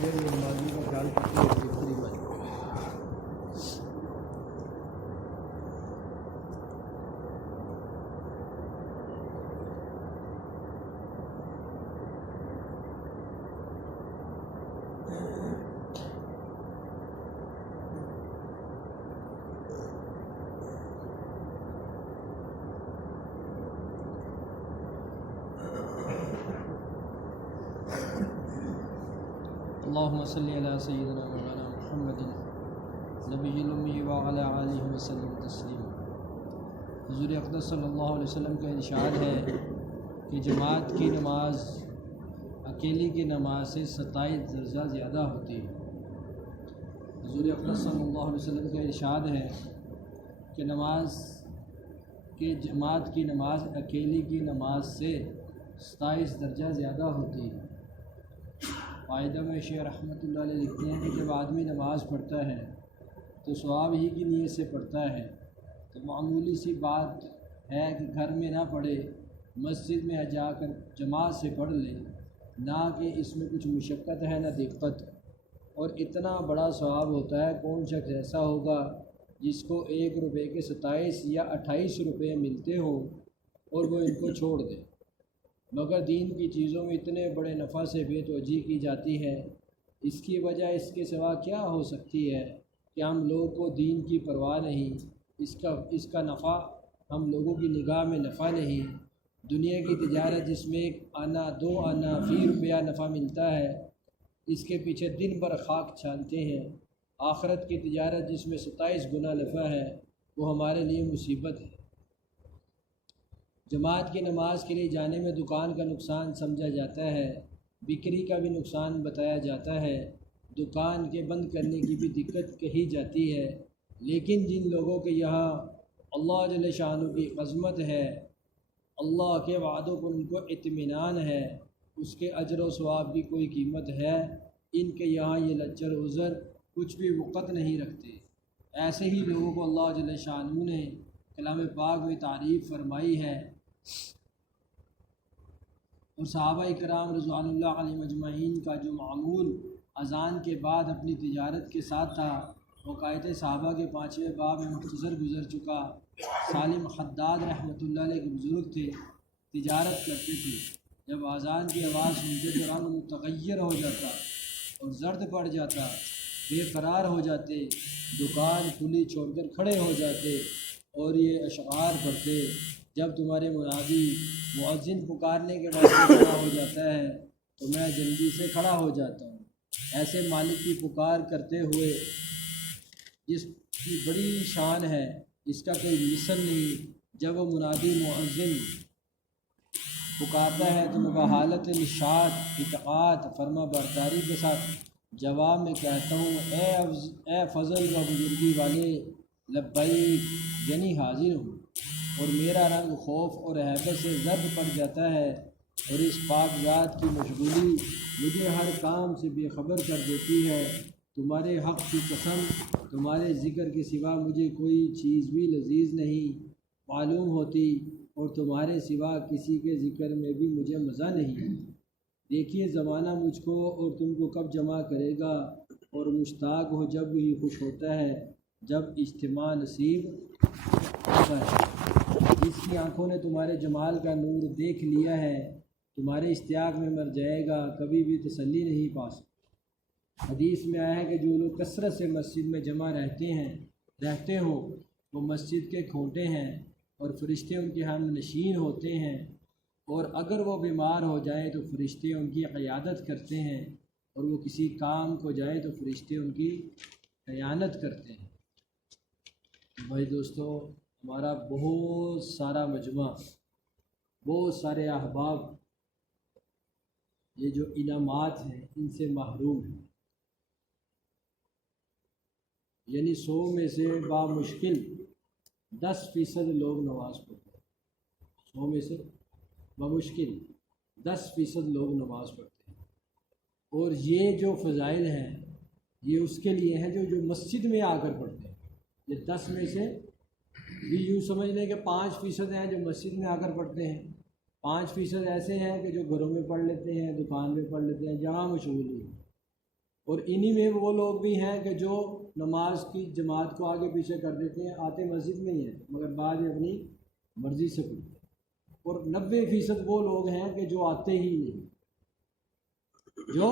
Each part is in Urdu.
میرے نمازی کا خیال کرتے ہوئے بہتری بات۔ اللہم صلی علی سیدنا مولانا محمد نبی الامی وعلی آلہ وسلم تسلیم۔ حضور اقدس صلی اللہ علیہ وسلم کا ارشاد ہے کہ جماعت کی نماز اکیلی کی نماز سے 27 درجہ زیادہ ہوتی ہے۔ حضور اقدس صلی اللہ علیہ وسلم کا ارشاد ہے کہ جماعت کی نماز اکیلی کی نماز سے 27 درجہ زیادہ ہوتی ہے۔ فائدہ میں شیخ رحمۃ اللہ علیہ لکھتے ہیں کہ جب آدمی نماز پڑھتا ہے تو ثواب ہی کی نیت سے پڑھتا ہے، تو معمولی سی بات ہے کہ گھر میں نہ پڑھے، مسجد میں جا کر جماعت سے پڑھ لے، نہ کہ اس میں کچھ مشقت ہے نہ دقت، اور اتنا بڑا ثواب ہوتا ہے۔ کون شخص ایسا ہوگا جس کو 1 روپے کے 27 یا 28 روپے ملتے ہوں اور وہ ان کو چھوڑ دے؟ مگر دین کی چیزوں میں اتنے بڑے نفع سے بے توجہی کی جاتی ہے۔ اس کی وجہ اس کے سوا کیا ہو سکتی ہے کہ ہم لوگوں کو دین کی پرواہ نہیں، اس کا نفع ہم لوگوں کی نگاہ میں نفع نہیں۔ دنیا کی تجارت جس میں 1 آنا 2 آنا 20 روپیہ نفع ملتا ہے، اس کے پیچھے دن بھر خاک چھانتے ہیں۔ آخرت کی تجارت جس میں 27 گنا نفع ہے، وہ ہمارے لیے مصیبت ہے۔ جماعت کی نماز کے لیے جانے میں دکان کا نقصان سمجھا جاتا ہے، بکری کا بھی نقصان بتایا جاتا ہے، دکان کے بند کرنے کی بھی دقت کہی جاتی ہے۔ لیکن جن لوگوں کے یہاں اللہ جل شانہ کی عظمت ہے، اللہ کے وعدوں پر ان کو اطمینان ہے، اس کے اجر و ثواب کی کوئی قیمت ہے، ان کے یہاں یہ لچر عذر کچھ بھی وقت نہیں رکھتے۔ ایسے ہی لوگوں کو اللہ جل شانہ نے کلام پاک میں تعریف فرمائی ہے، اور صحابہ کرام رضوان اللہ علیہ مجمعین کا جو معمول اذان کے بعد اپنی تجارت کے ساتھ تھا، وقائت صحابہ کے 5ویں باب میں مختصر گزر چکا۔ سالم حداد رحمۃ اللہ علیہ کے بزرگ تھے، تجارت کرتے تھے، جب اذان کی آواز سنتے دوران وہ متغیر ہو جاتا اور زرد پڑ جاتا، بے قرار ہو جاتے، دکان کھلی چھوڑ کر کھڑے ہو جاتے اور یہ اشعار پڑھتے: جب تمہارے منادی مؤذن پکارنے کے بعد کھڑا ہو جاتا ہے تو میں جلدی سے کھڑا ہو جاتا ہوں۔ ایسے مالک کی پکار کرتے ہوئے جس کی بڑی شان ہے، اس کا کوئی مثل نہیں، جب وہ منادی مؤذن پکارتا ہے تو میں بحالت نشاط اطاعت فرما برداری کے ساتھ جواب میں کہتا ہوں: اے فضل و بزرگی والے، لبیک، یعنی حاضر ہوں۔ اور میرا رنگ خوف اور ہیبت سے زرد پڑ جاتا ہے، اور اس پاک ذات کی مشغولی مجھے ہر کام سے بے خبر کر دیتی ہے۔ تمہارے حق کی قسم، تمہارے ذکر کے سوا مجھے کوئی چیز بھی لذیذ نہیں معلوم ہوتی، اور تمہارے سوا کسی کے ذکر میں بھی مجھے مزہ نہیں۔ دیکھیے زمانہ مجھ کو اور تم کو کب جمع کرے گا، اور مشتاق ہو جب ہی خوش ہوتا ہے جب اجتماع نصیب ہوتا ہے۔ جس کی آنکھوں نے تمہارے جمال کا نور دیکھ لیا ہے، تمہارے اشتیاق میں مر جائے گا، کبھی بھی تسلی نہیں پا سکتا۔ حدیث میں آیا ہے کہ جو لوگ کثرت سے مسجد میں جمع رہتے ہو وہ مسجد کے کھوٹے ہیں، اور فرشتے ان کے ہم نشین ہوتے ہیں، اور اگر وہ بیمار ہو جائیں تو فرشتے ان کی عیادت کرتے ہیں، اور وہ کسی کام کو جائیں تو فرشتے ان کی عیانت کرتے ہیں۔ بھائی دوستو، ہمارا بہت سارا مجمع، بہت سارے احباب یہ جو انعامات ہیں ان سے محروم ہیں، یعنی 100 میں سے بامشکل 10% لوگ نماز پڑھتے ہیں۔ 100 میں سے بمشکل 10% لوگ نماز پڑھتے ہیں، اور یہ جو فضائل ہیں یہ اس کے لیے ہیں جو مسجد میں آ کر پڑھتے ہیں۔ یہ 10 میں سے بھی یوں سمجھ لیں کہ 5% ہیں جو مسجد میں آ کر پڑھتے ہیں، 5% ایسے ہیں کہ جو گھروں میں پڑھ لیتے ہیں، دکان میں پڑھ لیتے ہیں، جہاں مشغول ہیں۔ اور انہی میں وہ لوگ بھی ہیں کہ جو نماز کی جماعت کو آگے پیچھے کر دیتے ہیں، آتے مسجد میں ہی ہیں مگر بعد میں اپنی مرضی سے پڑھتے ہیں۔ اور 90% وہ لوگ ہیں کہ جو آتے ہی نہیں، جو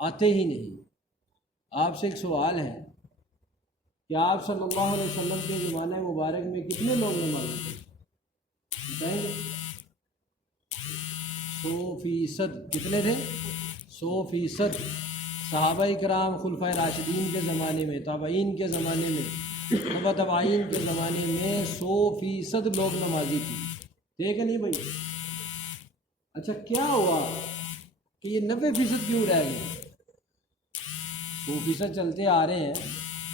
آتے ہی نہیں۔ آپ سے ایک سوال ہے کہ آپ صلی اللہ علیہ وسلم کے زمانہ مبارک میں کتنے لوگ نماز پڑھتے بتائیں گے؟ 100%۔ کتنے تھے؟ 100%۔ صحابہ کرام خلفۂ راشدین کے زمانے میں، تابعین کے زمانے میں، تبع تابعین کے زمانے میں 100% لوگ نمازی تھے کہ نہیں بھائی؟ اچھا کیا ہوا کہ یہ 90% کیوں رہ گئے؟ 100% چلتے آ رہے ہیں،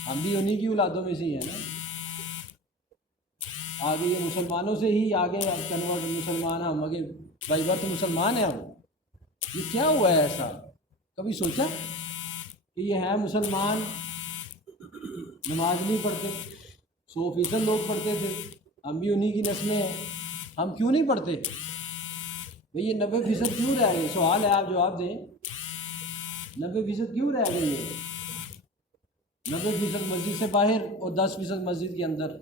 ہم بھی انہی کی اولادوں میں سے ہی ہیں نا۔ آگے یہ مسلمانوں سے ہی آگے کنورٹ مسلمان، ہم آگے بائی برتھ مسلمان ہیں۔ ہم یہ کیا ہوا ہے ایسا؟ کبھی سوچا کہ یہ ہے مسلمان نماز نہیں پڑھتے؟ 100% لوگ پڑھتے تھے، ہم بھی انہی کی نسلیں ہیں، ہم کیوں نہیں پڑھتے بھئی؟ یہ 90% کیوں رہ گئے؟ سوال ہے، آپ جواب دیں۔ 90% کیوں رہ گئی ہے؟ 90% مسجد سے باہر اور 10% مسجد کے اندر۔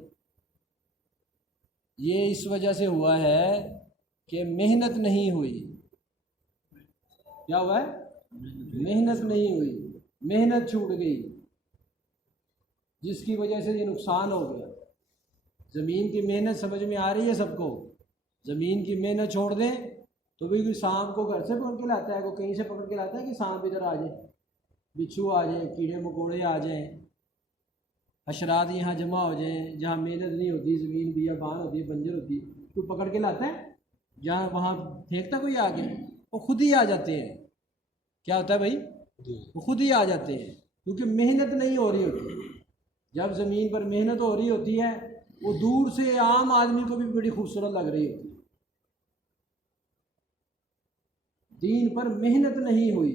یہ اس وجہ سے ہوا ہے کہ محنت نہیں ہوئی۔ کیا ہوا ہے؟ محنت نہیں ہوئی، محنت چھوٹ گئی، جس کی وجہ سے یہ نقصان ہو گیا۔ زمین کی محنت سمجھ میں آ رہی ہے سب کو؟ زمین کی محنت چھوڑ دیں تو بھی کوئی سانپ کو گھر سے پکڑ کے لاتا ہے، کوئی کہیں سے پکڑ کے لاتا ہے کہ سانپ ادھر آ جائے، بچھو آ جائیں، کیڑے مکوڑے آ جائیں، حشرات یہاں جمع ہو جائیں۔ جہاں محنت نہیں ہوتی، زمین بیابان ہوتی ہے، بنجر ہوتی ہے، کوئی پکڑ کے لاتا ہے؟ جہاں وہاں پھینکتا کوئی آگے؟ وہ خود ہی آ جاتے ہیں۔ کیا ہوتا ہے بھائی؟ وہ خود ہی آ جاتے ہیں، کیونکہ محنت نہیں ہو رہی ہوتی۔ جب زمین پر محنت ہو رہی ہوتی ہے، وہ دور سے عام آدمی کو بھی بڑی خوبصورت لگ رہی ہوتی ہے۔ دین پر محنت نہیں ہوئی،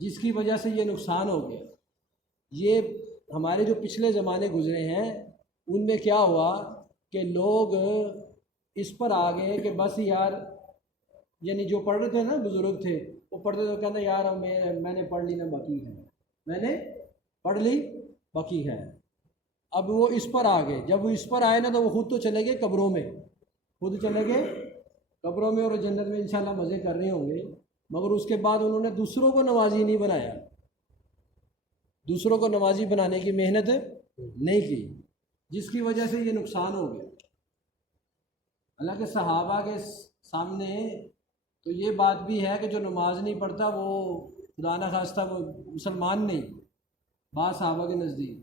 جس کی وجہ سے یہ نقصان ہو گیا۔ یہ ہمارے جو پچھلے زمانے گزرے ہیں ان میں کیا ہوا کہ لوگ اس پر آ گئے کہ بس یار، یعنی جو پڑھ رہے تھے نا، بزرگ تھے، وہ پڑھتے تھے، کہتے یار میں نے پڑھ لی نا، باقی ہے، میں نے پڑھ لی، باقی ہے۔ اب وہ اس پر آ گئے۔ جب وہ اس پر آئے نا تو وہ خود تو چلے گئے قبروں میں، خود چلے گئے قبروں میں، اور جنت میں انشاءاللہ مزے کر رہے ہوں گے، مگر اس کے بعد انہوں نے دوسروں کو نمازی نہیں بنایا، دوسروں کو نمازی بنانے کی محنت نہیں کی، جس کی وجہ سے یہ نقصان ہو گیا۔ حالانکہ صحابہ کے سامنے تو یہ بات بھی ہے کہ جو نماز نہیں پڑھتا وہ خدا نخواستہ وہ مسلمان نہیں، بعض صحابہ کے نزدیک۔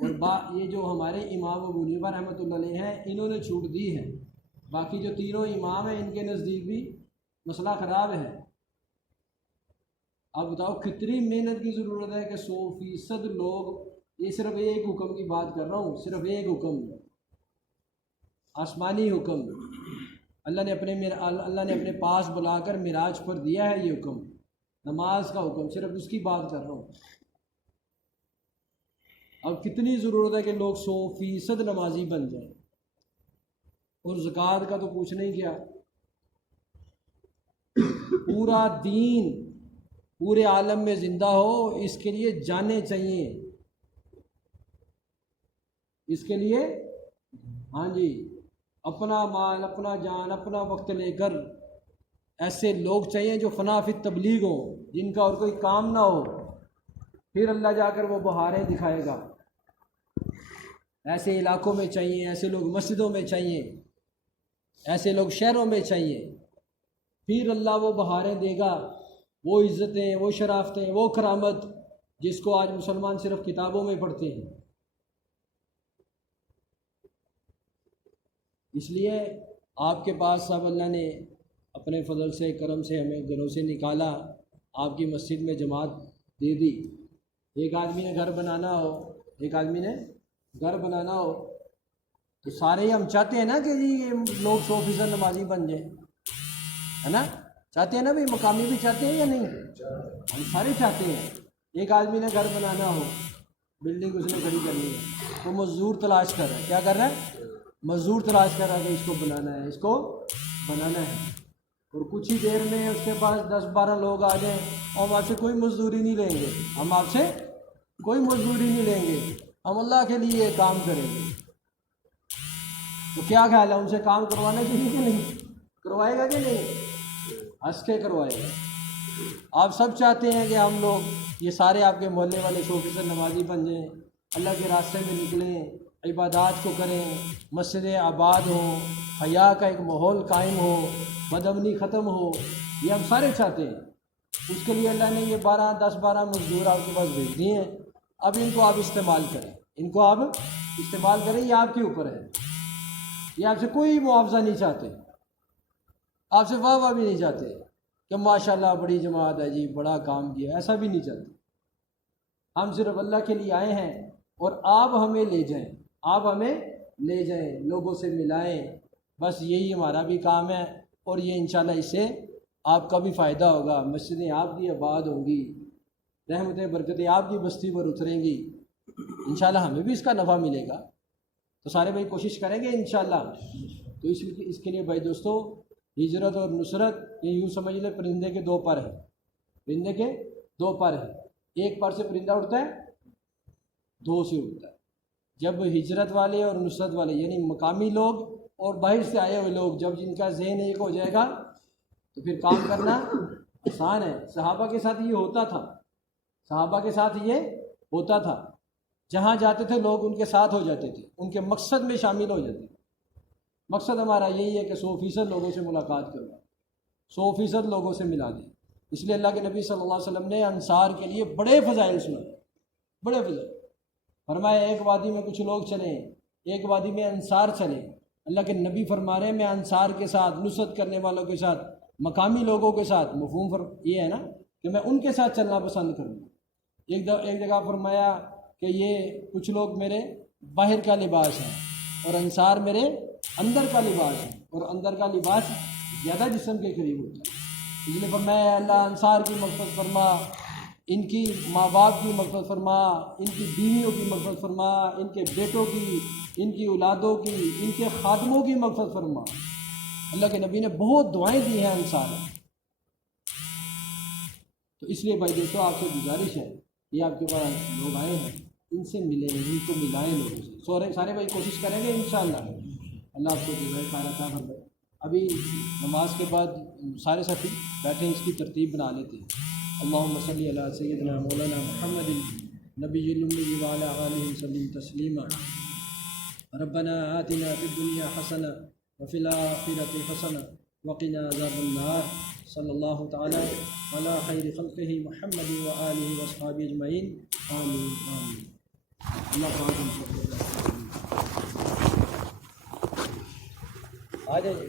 اور یہ جو ہمارے امام ابو حنیفہ رحمۃ اللہ علیہ ہیں، انہوں نے چھوٹ دی ہے۔ باقی جو تینوں امام ہیں ان کے نزدیک بھی مسئلہ خراب ہے۔ اب بتاؤ کتنی محنت کی ضرورت ہے کہ 100% لوگ، یہ صرف ایک حکم کی بات کر رہا ہوں، صرف ایک حکم، آسمانی حکم، اللہ نے اپنے پاس بلا کر معراج پر دیا ہے یہ حکم، نماز کا حکم، صرف اس کی بات کر رہا ہوں۔ اب کتنی ضرورت ہے کہ لوگ 100% نمازی بن جائیں۔ اور زکوٰۃ کا تو پوچھنا ہی کیا، پورا دین پورے عالم میں زندہ ہو، اس کے لیے جانیں چاہیے، اس کے لیے ہاں جی اپنا مال، اپنا جان، اپنا وقت لے کر ایسے لوگ چاہیے جو فنا فی تبلیغ ہوں، جن کا اور کوئی کام نہ ہو، پھر اللہ جا کر وہ بہاریں دکھائے گا۔ ایسے علاقوں میں چاہیے، ایسے لوگ مسجدوں میں چاہیے، ایسے لوگ شہروں میں چاہیے، پھر اللہ وہ بہاریں دے گا، وہ عزتیں، وہ شرافتیں، وہ کرامت جس کو آج مسلمان صرف کتابوں میں پڑھتے ہیں۔ اس لیے آپ کے پاس صاحب اللہ نے اپنے فضل سے، کرم سے ہمیں گھروں سے نکالا، آپ کی مسجد میں جماعت دے دی۔ ایک آدمی نے گھر بنانا ہو، ایک آدمی نے گھر بنانا ہو تو سارے ہی ہم چاہتے ہیں نا کہ جی یہ لوگ 100% نمازی بن جائیں، ہے نا؟ چاہتے ہیں نا بھائی، مقامی بھی چاہتے ہیں یا نہیں؟ ہم سارے چاہتے ہیں۔ ایک آدمی نے گھر بنانا ہو، بلڈنگ اس نے کھڑی کرنی ہے، وہ مزدور تلاش کر رہا ہے۔ کیا کر رہا ہے؟ مزدور تلاش کر رہا ہے کہ اس کو بنانا ہے، اس کو بنانا ہے۔ اور کچھ ہی دیر میں اس کے پاس 10-12 لوگ آ جائیں اور ہم آپ سے کوئی مزدوری نہیں لیں گے، ہم آپ سے کوئی مزدوری نہیں لیں گے، ہم اللہ کے لیے یہ کام کریں گے، تو کیا خیال ہے ان سے کام کروانا چاہیے کہ نہیں؟ کروائے گا کہ نہیں؟ ہنس کے کروائے گا۔ آپ سب چاہتے ہیں کہ ہم لوگ یہ سارے آپ کے محلے والے 100% نمازی بن جائیں، اللہ کے راستے میں نکلیں، عبادات کو کریں، مسجدیں آباد ہوں، حیا کا ایک ماحول قائم ہو، بدامنی ختم ہو، یہ ہم سارے چاہتے ہیں۔ اس کے لیے اللہ نے یہ 10-12 مزدور آپ کے پاس بھیج دیے ہیں، اب ان کو آپ استعمال کریں، ان کو آپ استعمال کریں، یہ آپ کے اوپر ہے، یہ آپ سے کوئی معاوضہ نہیں چاہتے، آپ سے واہ واہ بھی نہیں چاہتے کہ ماشاءاللہ بڑی جماعت ہے جی، بڑا کام کیا، ایسا بھی نہیں چاہتے۔ ہم صرف اللہ کے لیے آئے ہیں اور آپ ہمیں لے جائیں، آپ ہمیں لے جائیں، لوگوں سے ملائیں، بس یہی ہمارا بھی کام ہے، اور یہ انشاءاللہ اس سے آپ کا بھی فائدہ ہوگا، مسجدیں آپ کی آباد ہوں گی، رحمتیں برکتیں آپ کی بستی پر اتریں گی، انشاءاللہ ہمیں بھی اس کا نفع ملے گا۔ تو سارے بھائی کوشش کریں گے انشاءاللہ۔ تو اس کے لیے بھائی دوستو، ہجرت اور نصرت یہ یوں سمجھ لیں پرندے کے 2 پر ہیں، پرندے کے 2 پر ہیں، ایک پر سے پرندہ اڑتا ہے، 2 سے اڑتا ہے۔ جب ہجرت والے اور نصرت والے یعنی مقامی لوگ اور باہر سے آئے ہوئے لوگ، جب جن کا ذہن ایک ہو جائے گا تو پھر کام کرنا آسان ہے۔ صحابہ کے ساتھ یہ ہوتا تھا، صحابہ کے ساتھ یہ ہوتا تھا، جہاں جاتے تھے لوگ ان کے ساتھ ہو جاتے تھے، ان کے مقصد میں شامل ہو جاتے تھے۔ مقصد ہمارا یہی ہے کہ 100% لوگوں سے ملاقات کرو، 100% لوگوں سے ملا دیں۔ اس لیے اللہ کے نبی صلی اللہ علیہ وسلم نے انصار کے لیے بڑے فضائل سنائے، بڑے فضائل فرمایا، ایک وادی میں کچھ لوگ چلیں، ایک وادی میں انصار چلیں، اللہ کے نبی فرما رہے ہیں میں انصار کے ساتھ، نصرت کرنے والوں کے ساتھ، مقامی لوگوں کے ساتھ، مفہوم یہ ہے نا کہ میں ان کے ساتھ چلنا پسند کروں۔ ایک جگہ فرمایا کہ یہ کچھ لوگ میرے باہر کا لباس ہے اور انصار میرے اندر کا لباس ہے، اور اندر کا لباس زیادہ جسم کے قریب ہوتا ہے۔ اس لیے فرمایا اللہ انصار کی مغفرت فرما، ان کی ماں باپ کی مغفرت فرما، ان کی بیویوں کی مغفرت فرما، ان کے بیٹوں کی، ان کی اولادوں کی، ان کے خادموں کی مغفرت فرما۔ اللہ کے نبی نے بہت دعائیں دی ہیں انصار۔ تو اس لیے بھائی دوستو آپ سے گزارش ہے، یہ آپ کے پاس لوگ آئے ہیں، ان سے ملیں، ان کو ملائیں لوگوں سے۔ سارے بھائی کوشش کریں گے انشاءاللہ، اللہ آپ کو جزائے خیر عطا فرمائے۔ ابھی نماز کے بعد سارے ساتھی بیٹھے اس کی ترتیب بنا لیتے ہیں۔ اللہم صلی علی سیدنا مولانا محمد نبی الامی وعلی آلہ وسلم تسلیما۔ ربنا آتنا فی الدنیا حسنہ وفی الآخرۃ حسنہ وقنا عذاب النار۔ صلی اللہ تعالی علی خیر خلقہ محمد وآلہ واصحابہ اجمعین، آمین آمین۔ اللہ تعالیٰ آ جائیے۔